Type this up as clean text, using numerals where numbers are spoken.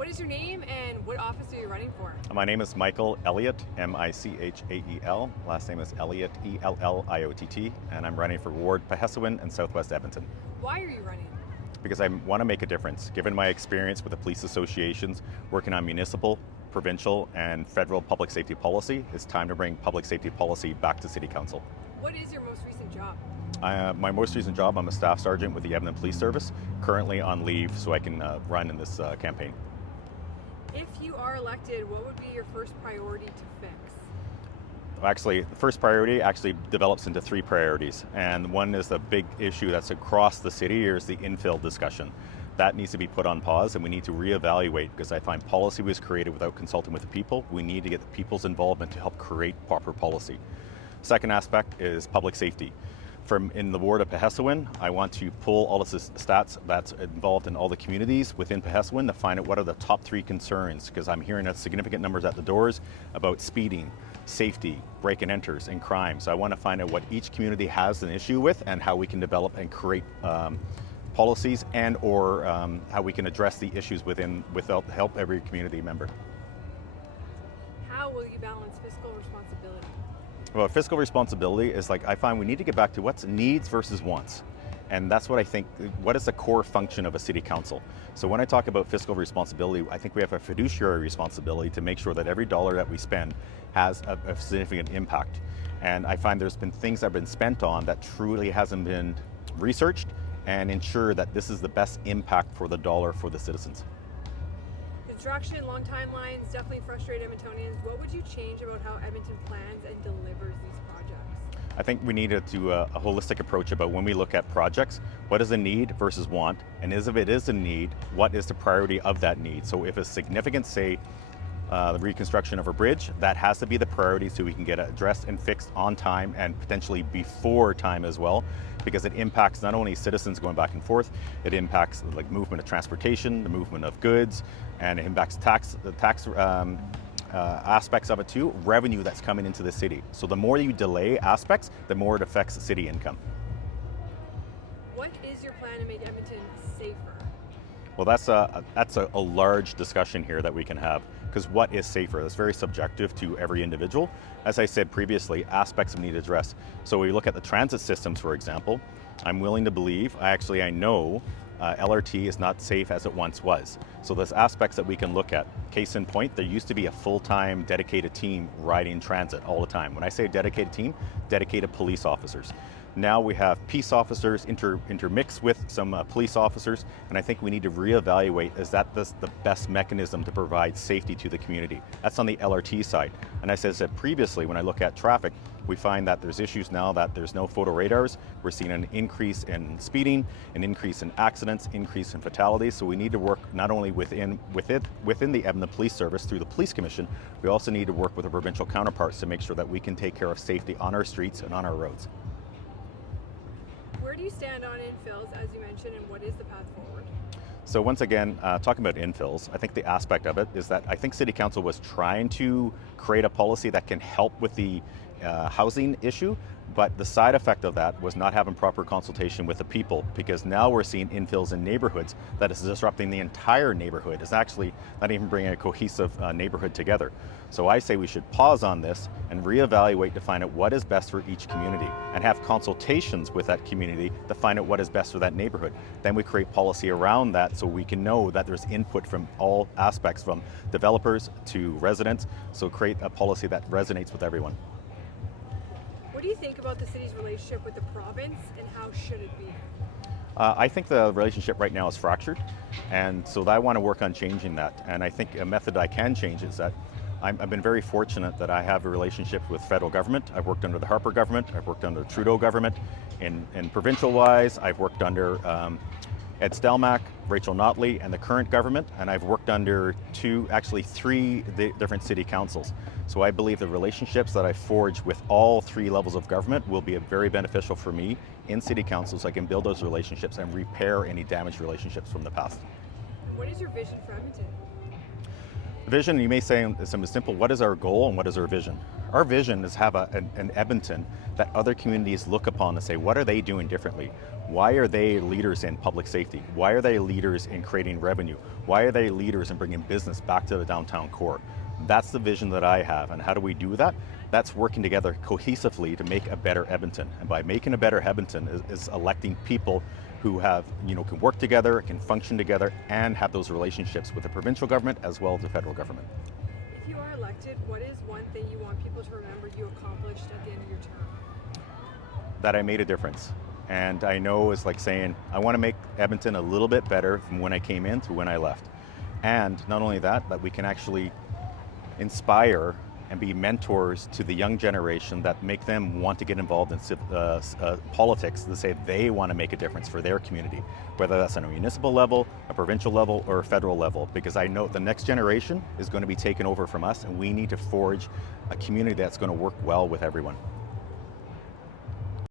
What is your name and what office are you running for? My name is Michael Elliott, M-I-C-H-A-E-L. Last name is Elliott, E-L-L-I-O-T-T, and I'm running for Ward Pihêsiwin in Southwest Edmonton. Why are you running? Because I want to make a difference. Given my experience with the police associations, working on municipal, provincial, and federal public safety policy, it's time to bring public safety policy back to City Council. What is your most recent job? My most recent job, I'm a staff sergeant with the Edmonton Police Service, currently on leave so I can run in this campaign. If you are elected, what would be your first priority to fix? Actually, the first priority actually develops into three priorities, and one is the big issue that's across the city is the infill discussion. That needs to be put on pause, and we need to reevaluate, because I find policy was created without consulting with the people. We need to get the people's involvement to help create proper policy. Second aspect is public safety. In the ward of Pihêsiwin, I want to pull all of the stats that's involved in all the communities within Pihêsiwin to find out what are the top three concerns, because I'm hearing significant numbers at the doors about speeding, safety, break and enters, and crime. So I want to find out what each community has an issue with and how we can develop and create policies and or how we can address the issues without the help of every community member. How will you balance fiscal responsibility? Well, fiscal responsibility is I find we need to get back to what's needs versus wants. And that's what I think, what is the core function of a city council? So when I talk about fiscal responsibility, I think we have a fiduciary responsibility to make sure that every dollar that we spend has a significant impact. And I find there's been things that have been spent on that truly hasn't been researched and ensure that this is the best impact for the dollar for the citizens. Construction, long timelines definitely frustrate Edmontonians. What would you change about how Edmonton plans and delivers these projects? I think we need to do a holistic approach about when we look at projects, what is a need versus want, and if it is a need, what is the priority of that need? So if it's significant, say, the reconstruction of a bridge, that has to be the priority so we can get it addressed and fixed on time and potentially before time as well, because it impacts not only citizens going back and forth, it impacts the movement of transportation, the movement of goods, and it impacts the tax aspects of it too, revenue that's coming into the city. So the more you delay aspects, the more it affects the city income. What is your plan to make Edmonton safer? Well, that's a large discussion here that we can have, because what is safer? That's very subjective to every individual. As I said previously, aspects we need to address. So we look at the transit systems, for example. I'm willing to believe, I know LRT is not safe as it once was. So there's aspects that we can look at. Case in point, there used to be a full-time dedicated team riding transit all the time. When I say dedicated team, dedicated police officers. Now we have peace officers intermixed with some police officers, and I think we need to reevaluate, is that the best mechanism to provide safety to the community? That's on the LRT side. And as I said previously, when I look at traffic, we find that there's issues now that there's no photo radars. We're seeing an increase in speeding, an increase in accidents, increase in fatalities. So we need to work not only within the Edmonton Police Service through the Police Commission, we also need to work with our provincial counterparts to make sure that we can take care of safety on our streets and on our roads. Where do you stand on infills, as you mentioned, and what is the path forward? So once again, talking about infills, I think the aspect of it is that I think City Council was trying to create a policy that can help with the housing issue, but the side effect of that was not having proper consultation with the people, because now we're seeing infills in neighborhoods that is disrupting the entire neighborhood. It's actually not even bringing a cohesive neighborhood together. So I say we should pause on this and reevaluate to find out what is best for each community and have consultations with that community to find out what is best for that neighborhood. Then we create policy around that so we can know that there's input from all aspects, from developers to residents, so create a policy that resonates with everyone. What do you think about the city's relationship with the province, and how should it be? I think the relationship right now is fractured, and so I want to work on changing that. And I think a method I can change is that I've been very fortunate that I have a relationship with federal government. I've worked under the Harper government, I've worked under Trudeau government. In provincial-wise, I've worked under Ed Stelmach, Rachel Notley, and the current government, and I've worked under three different city councils. So I believe the relationships that I forge with all three levels of government will be very beneficial for me in city council, so I can build those relationships and repair any damaged relationships from the past. What is your vision for Edmonton? Vision, you may say, is something simple. What is our goal and what is our vision? Our vision is have an Edmonton that other communities look upon and say, what are they doing differently? Why are they leaders in public safety? Why are they leaders in creating revenue? Why are they leaders in bringing business back to the downtown core? That's the vision that I have. And how do we do that? That's working together cohesively to make a better Edmonton. And by making a better Edmonton is electing people who have, can work together, can function together, and have those relationships with the provincial government as well as the federal government. If you are elected, what is one thing you want people to remember you accomplished at the end of your term? That I made a difference. And I know it's like saying, I want to make Edmonton a little bit better from when I came in to when I left. And not only that, but we can actually inspire and be mentors to the young generation that make them want to get involved in politics to say they want to make a difference for their community, whether that's on a municipal level, a provincial level, or a federal level, because I know the next generation is going to be taken over from us and we need to forge a community that's going to work well with everyone.